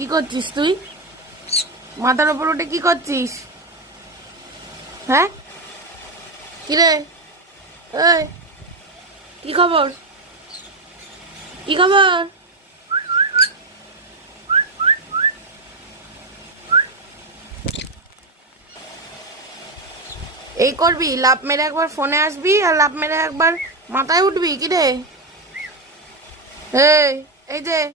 কি করছিস তুই? মাথার ওপর উঠে কি করছিস? হ্যাঁ, কি রে? এই, কি খবর? কি খবর? এই করবি, লাফ মেরে একবার ফোনে আসবি আর লাফ মেরে একবার মাথায় উঠবি, কি রে? এই, এই যে